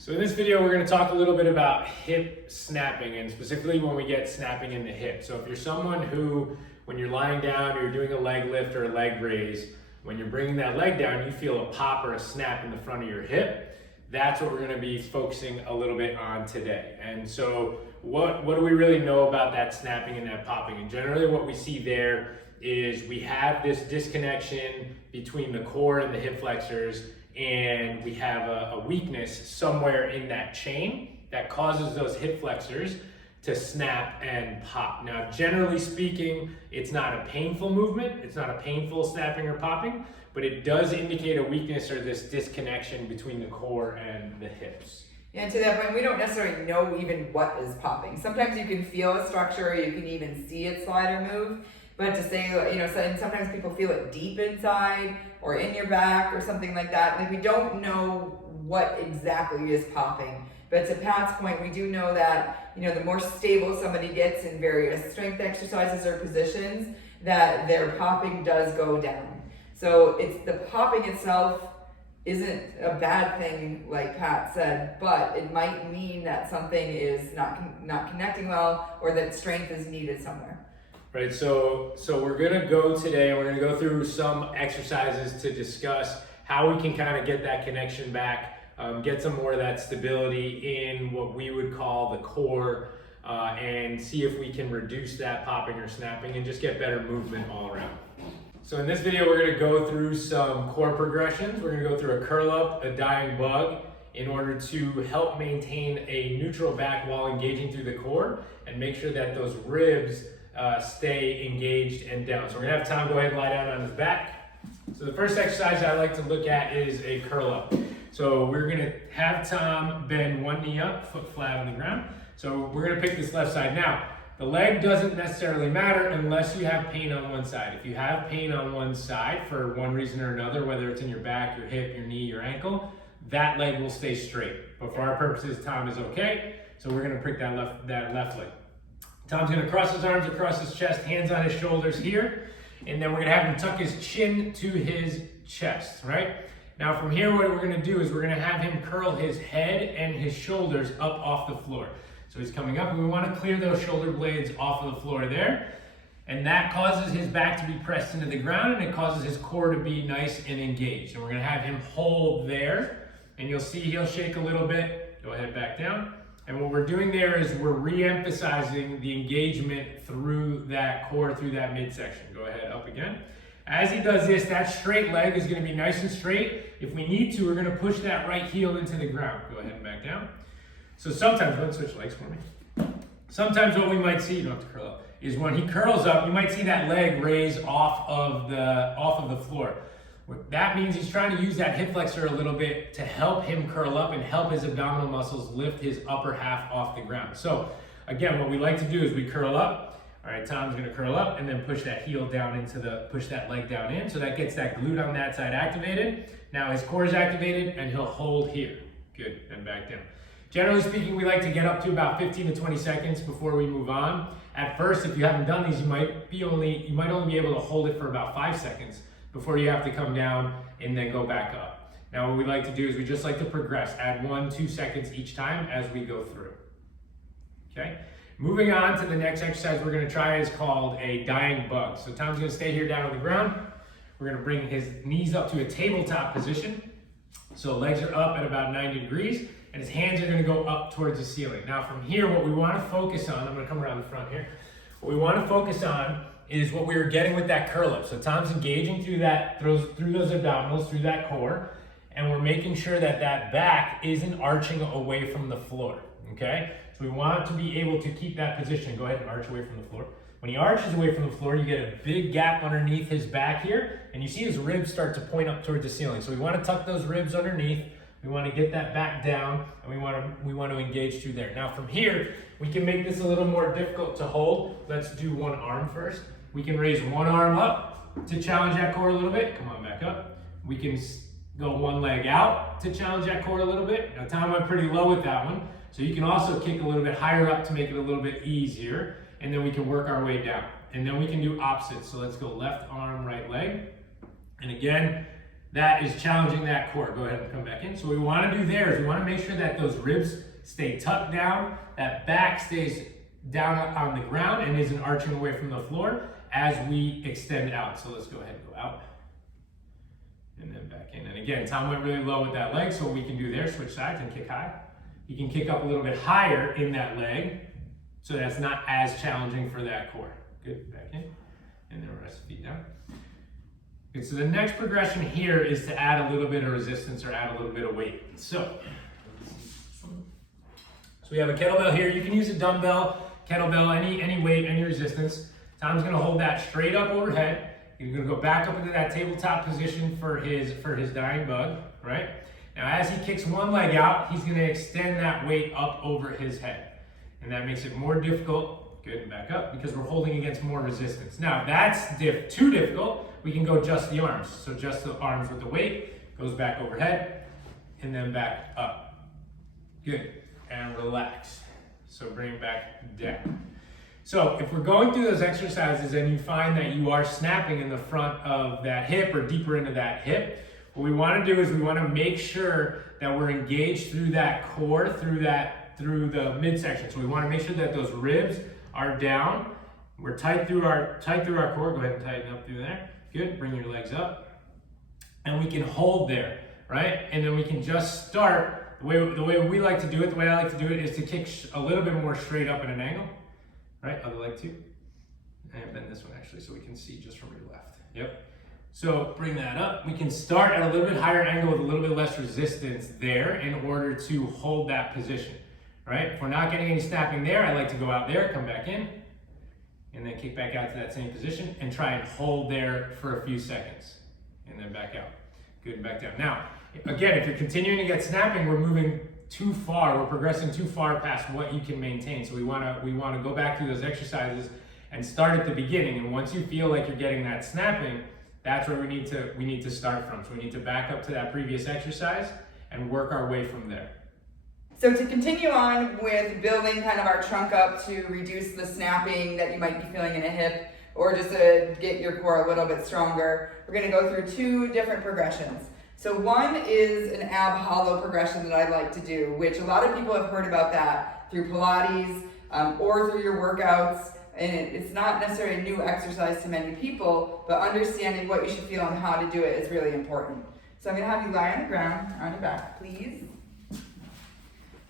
So in this video, we're going to talk a little bit about hip snapping, and specifically when we get snapping in the hip. So if you're someone who, when you're lying down or you're doing a leg lift or a leg raise, when you're bringing that leg down, you feel a pop or a snap in the front of your hip. That's what we're going to be focusing a little bit on today. And so what do we really know about that snapping and that popping? And generally what we see there is we have this disconnection between the core and the hip flexors, and we have a weakness somewhere in that chain that causes those hip flexors to snap and pop. Now, generally speaking, it's not a painful movement. It's not a painful snapping or popping, but it does indicate a weakness or this disconnection between the core and the hips. And to that point, we don't necessarily know even what is popping. Sometimes you can feel a structure, you can even see it slide or move. But to say, sometimes people feel it deep inside or in your back or something like that. Like, we don't know what exactly is popping. But to Pat's point, we do know that, the more stable somebody gets in various strength exercises or positions, that their popping does go down. So it's the popping itself isn't a bad thing, like Pat said, but it might mean that something is not connecting well, or that strength is needed somewhere. Right, so we're gonna go today, and we're gonna go through some exercises to discuss how we can kind of get that connection back, get some more of that stability in what we would call the core, and see if we can reduce that popping or snapping and just get better movement all around. So in this video, we're gonna go through some core progressions. We're gonna go through a curl up, a dying bug, in order to help maintain a neutral back while engaging through the core and make sure that those ribs stay engaged and down. So we're gonna have Tom go ahead and lie down on his back. So the first exercise I like to look at is a curl up. So we're gonna have Tom bend one knee up, foot flat on the ground. So we're gonna pick this left side. Now, the leg doesn't necessarily matter unless you have pain on one side. If you have pain on one side for one reason or another, whether it's in your back, your hip, your knee, your ankle, that leg will stay straight. But for our purposes, Tom is okay. So we're gonna pick that left leg. Tom's gonna cross his arms across his chest, hands on his shoulders here, and then we're gonna have him tuck his chin to his chest, right? Now from here, what we're gonna do is we're gonna have him curl his head and his shoulders up off the floor. So he's coming up, and we wanna clear those shoulder blades off of the floor there, and that causes his back to be pressed into the ground, and it causes his core to be nice and engaged. And we're gonna have him hold there, and you'll see he'll shake a little bit. Go ahead, back down. And what we're doing there is we're re-emphasizing the engagement through that core, through that midsection. Go ahead, up again. As he does this, that straight leg is gonna be nice and straight. If we need to, we're gonna push that right heel into the ground. Go ahead and back down. So sometimes, let's switch legs for me. Sometimes what we might see, you don't have to curl up, is when he curls up, you might see that leg raise off of the floor. What that means, he's trying to use that hip flexor a little bit to help him curl up and help his abdominal muscles lift his upper half off the ground. So again, what we like to do is we curl up. All right, Tom's gonna curl up and then push that heel down push that leg down in. So that gets that glute on that side activated. Now his core is activated and he'll hold here. Good, and back down. Generally speaking, we like to get up to about 15 to 20 seconds before we move on. At first, if you haven't done these, you might only be able to hold it for about 5 seconds before you have to come down and then go back up. Now what we like to do is we just like to progress, add 1-2 seconds each time as we go through. Okay? Moving on to the next exercise we're gonna try is called a dying bug. So Tom's gonna stay here down on the ground. We're gonna bring his knees up to a tabletop position. So legs are up at about 90 degrees, and his hands are gonna go up towards the ceiling. Now from here, what we wanna focus on, I'm gonna come around the front here. What we wanna focus on is what we were getting with that curl up. So Tom's engaging through those abdominals, through that core, and we're making sure that that back isn't arching away from the floor, okay? So we want to be able to keep that position. Go ahead and arch away from the floor. When he arches away from the floor, you get a big gap underneath his back here, and you see his ribs start to point up towards the ceiling. So we want to tuck those ribs underneath. We want to get that back down, and we want to engage through there. Now from here, we can make this a little more difficult to hold. Let's do one arm first. We can raise one arm up to challenge that core a little bit. Come on, back up. We can go one leg out to challenge that core a little bit. Now Tom went pretty low with that one, so you can also kick a little bit higher up to make it a little bit easier, and then we can work our way down. And then we can do opposites. So let's go left arm, right leg. And again, that is challenging that core. Go ahead and come back in. So what we want to do there is we want to make sure that those ribs stay tucked down, that back stays down on the ground and isn't arching away from the floor as we extend out. So let's go ahead and go out and then back in. And again, Tom went really low with that leg, so what we can do there, switch sides and kick high. You can kick up a little bit higher in that leg, so that's not as challenging for that core. Good, back in, and then rest the feet down. Good, so the next progression here is to add a little bit of resistance or add a little bit of weight. So we have a kettlebell here. You can use a dumbbell, kettlebell, any weight, any resistance. Tom's gonna hold that straight up overhead. He's gonna go back up into that tabletop position for his dying bug, right? Now as he kicks one leg out, he's gonna extend that weight up over his head. And that makes it more difficult, good, and back up, because we're holding against more resistance. Now if that's too difficult, we can go just the arms. So just the arms with the weight, goes back overhead, and then back up. Good, and relax. So bring it back down. So if we're going through those exercises and you find that you are snapping in the front of that hip or deeper into that hip, what we want to do is we want to make sure that we're engaged through that core, through the midsection. So we want to make sure that those ribs are down. We're tight through our core. Go ahead and tighten up through there. Good. Bring your legs up, and we can hold there, right? And then we can just start the way we like to do it. The way I like to do it is to kick a little bit more straight up at an angle. Right, other leg too. And bend this one actually so we can see just from your left. Yep. So bring that up. We can start at a little bit higher angle with a little bit less resistance there in order to hold that position. Right? If we're not getting any snapping there, I like to go out there, come back in, and then kick back out to that same position and try and hold there for a few seconds. And then back out. Good, and back down. Now, again, if you're continuing to get snapping, we're moving too far, we're progressing too far past what you can maintain. So we want to go back through those exercises and start at the beginning. And once you feel like you're getting that snapping, that's where we need to start from. So we need to back up to that previous exercise and work our way from there. So to continue on with building kind of our trunk up to reduce the snapping that you might be feeling in a hip, or just to get your core a little bit stronger, we're going to go through two different progressions. So one is an ab hollow progression that I like to do, which a lot of people have heard about that through Pilates or through your workouts. And it's not necessarily a new exercise to many people, but understanding what you should feel and how to do it is really important. So I'm gonna have you lie on the ground, on your back, please.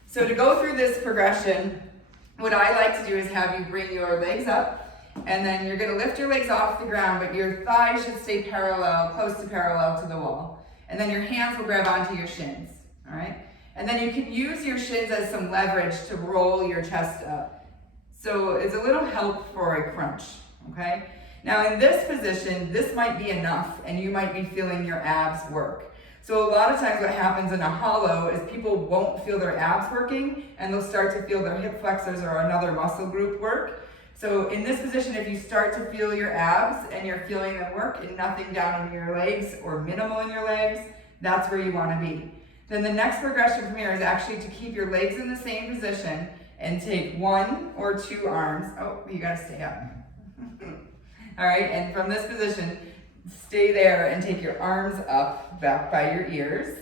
So to go through this progression, what I like to do is have you bring your legs up, and then you're gonna lift your legs off the ground, but your thighs should stay parallel, close to parallel to the wall. And then your hands will grab onto your shins, all right? And then you can use your shins as some leverage to roll your chest up. So it's a little help for a crunch, okay? Now in this position, this might be enough and you might be feeling your abs work. So a lot of times what happens in a hollow is people won't feel their abs working and they'll start to feel their hip flexors or another muscle group work. So in this position, if you start to feel your abs and you're feeling them work and nothing down in your legs or minimal in your legs, that's where you want to be. Then the next progression from here is actually to keep your legs in the same position and take one or two arms. Oh, you got to stay up. All right, and from this position, stay there and take your arms up back by your ears.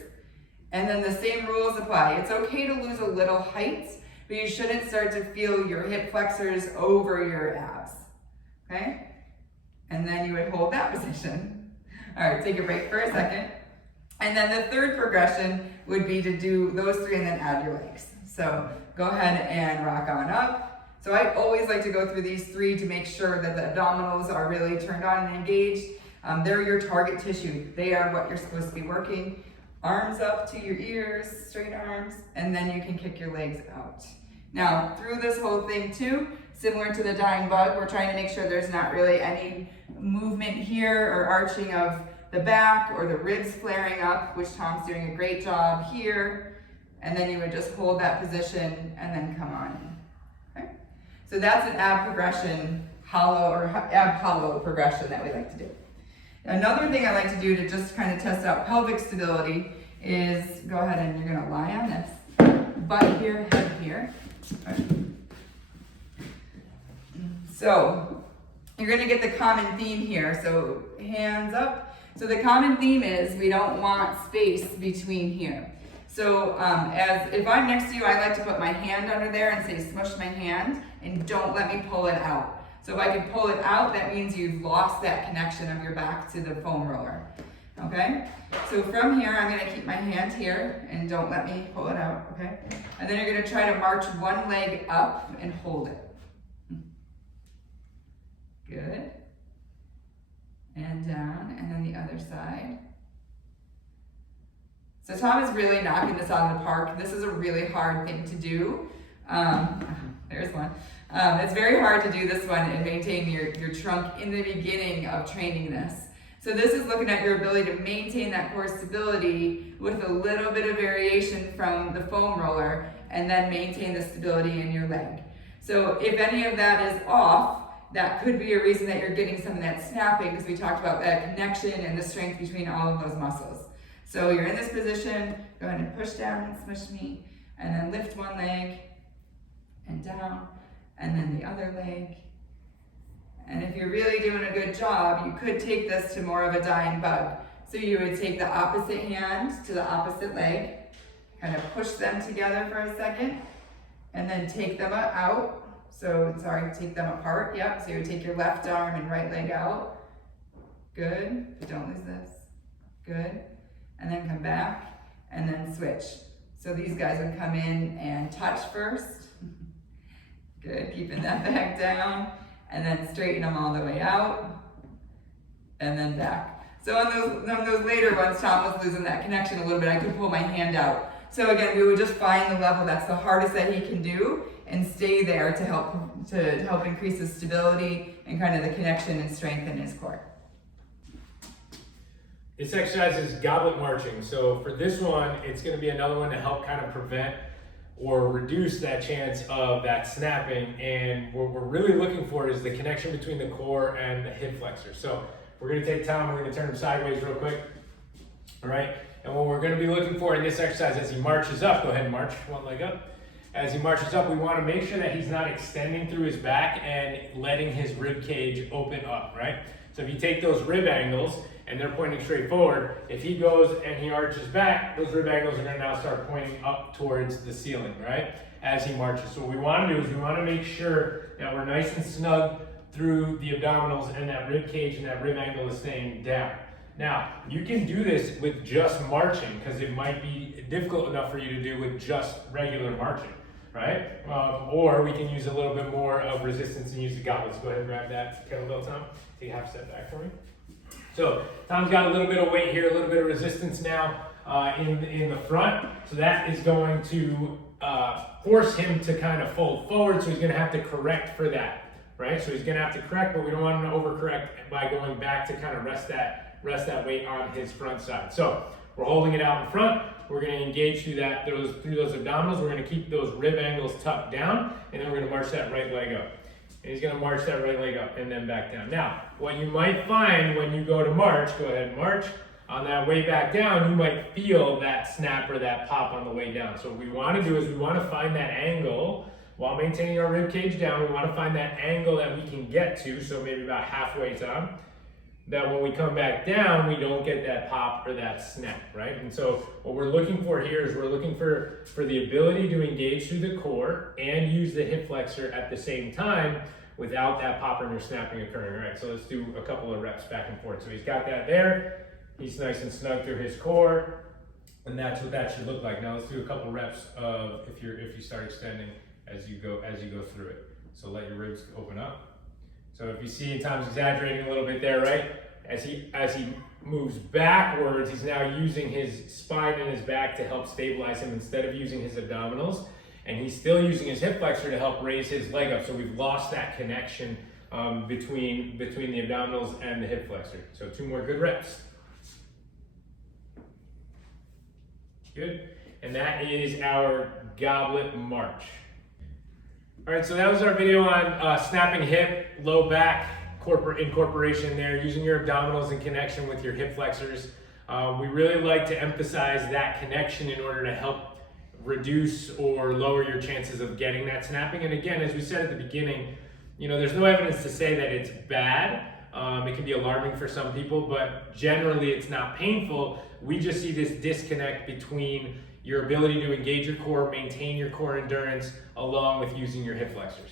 And then the same rules apply. It's okay to lose a little height, but you shouldn't start to feel your hip flexors over your abs, okay? And then you would hold that position. All right, take a break for a second. And then the third progression would be to do those three and then add your legs. So go ahead and rock on up. So I always like to go through these three to make sure that the abdominals are really turned on and engaged. They're your target tissue. They are what you're supposed to be working. Arms up to your ears, straight arms, and then you can kick your legs out. Now, through this whole thing too, similar to the dying bug, we're trying to make sure there's not really any movement here or arching of the back or the ribs flaring up, which Tom's doing a great job here. And then you would just hold that position and then come on in. Okay? So that's an ab progression, hollow or ab hollow progression that we like to do. Another thing I like to do to just kind of test out pelvic stability is go ahead and you're gonna lie on this, butt here, head here. Right. So you're gonna get the common theme here. So hands up, So the common theme is we don't want space between here. So as if I'm next to you, I like to put my hand under there and say smush my hand and don't let me pull it out. So if I can pull it out, that means you've lost that connection of your back to the foam roller. Okay? So from here, I'm gonna keep my hand here and don't let me pull it out, okay? And then you're gonna try to march one leg up and hold it. Good. And down, and then the other side. So Tom is really knocking this out of the park. This is a really hard thing to do. There's one. It's very hard to do this one and maintain your trunk in the beginning of training this. So this is looking at your ability to maintain that core stability with a little bit of variation from the foam roller and then maintain the stability in your leg. So if any of that is off, that could be a reason that you're getting some of that snapping, because we talked about that connection and the strength between all of those muscles. So you're in this position, go ahead and push down and smush me, and then lift one leg and down, and then the other leg. And if you're really doing a good job, you could take this to more of a dying bug. So you would take the opposite hand to the opposite leg, kind of push them together for a second, and then take them out. Take them apart, yep. So you would take your left arm and right leg out. Good, but don't lose this. Good. And then come back, and then switch. So these guys would come in and touch first. Good, keeping that back down, and then straighten them all the way out, and then back. So on those later ones, Tom was losing that connection a little bit. I could pull my hand out. So again, we would just find the level that's the hardest that he can do and stay there to help increase his stability and kind of the connection and strength in his core. This exercise is goblet marching. So for this one, it's going to be another one to help kind of prevent or reduce that chance of that snapping. And what we're really looking for is the connection between the core and the hip flexor. So we're going to take Tom, we're going to turn him sideways real quick. All right. And what we're going to be looking for in this exercise as he marches up, go ahead and march one leg up. As he marches up, we want to make sure that he's not extending through his back and letting his rib cage open up, right? So if you take those rib angles and they're pointing straight forward, if he goes and he arches back, those rib angles are going to now start pointing up towards the ceiling, right? As he marches. So what we want to do is we want to make sure that we're nice and snug through the abdominals and that rib cage and that rib angle is staying down. Now, you can do this with just marching because it might be difficult enough for you to do with just regular marching, right? Or we can use a little bit more of resistance and use the gauntlets. Go ahead and grab that kettlebell, Tom. Take a half step back for me. So Tom's got a little bit of weight here, a little bit of resistance now in the front. So that is going to force him to kind of fold forward. So he's going to have to correct for that, right? So he's going to have to correct, but we don't want him to overcorrect by going back to kind of rest that weight on his front side. So we're holding it out in front. We're going to engage through those abdominals. We're going to keep those rib angles tucked down, and then we're going to march that right leg up. And he's going to march that right leg up and then back down. Now, what you might find when you go to march, go ahead and march. On that way back down, you might feel that snap or that pop on the way down. So what we want to do is we want to find that angle while maintaining our rib cage down. We want to find that angle that we can get to, so maybe about halfway, Tom, that when we come back down, we don't get that pop or that snap, right? And so what we're looking for here is we're looking for the ability to engage through the core and use the hip flexor at the same time without that popping or snapping occurring. All right, so let's do a couple of reps back and forth. So he's got that there. He's nice and snug through his core, and that's what that should look like. Now let's do a couple reps of if you start extending as you go through it. So let your ribs open up. So if you see, Tom's exaggerating a little bit there, right? As he moves backwards, he's now using his spine and his back to help stabilize him instead of using his abdominals. And he's still using his hip flexor to help raise his leg up. So we've lost that connection between the abdominals and the hip flexor. So 2 more good reps. Good. And that is our goblet march. All right, so that was our video on snapping hip, low back incorporation there, using your abdominals in connection with your hip flexors. We really like to emphasize that connection in order to help reduce or lower your chances of getting that snapping. And again, as we said at the beginning, there's no evidence to say that it's bad, It can be alarming for some people, but generally it's not painful. We just see this disconnect between your ability to engage your core, maintain your core endurance, along with using your hip flexors.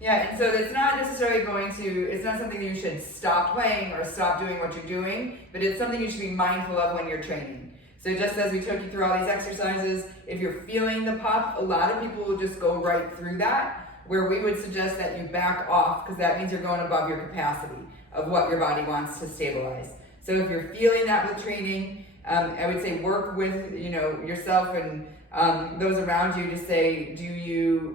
Yeah, and so it's not necessarily it's not something you should stop playing or stop doing what you're doing, but it's something you should be mindful of when you're training. So just as we took you through all these exercises, if you're feeling the pop, a lot of people will just go right through that, where we would suggest that you back off, because that means you're going above your capacity of what your body wants to stabilize. So if you're feeling that with training, I would say work with yourself and those around you to say,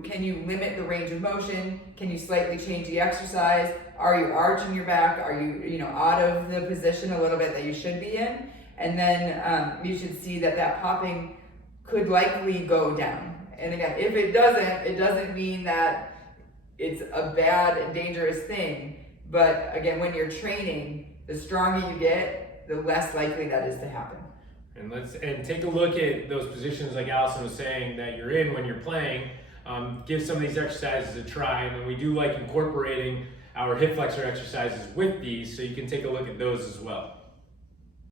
can you limit the range of motion? Can you slightly change the exercise? Are you arching your back? Are you out of the position a little bit that you should be in? And then you should see that popping could likely go down. And again, if it doesn't mean that it's a bad and dangerous thing. But again, when you're training, the stronger you get, the less likely that is to happen. And take a look at those positions like Allison was saying that you're in when you're playing. Give some of these exercises a try, and then we do like incorporating our hip flexor exercises with these, so you can take a look at those as well.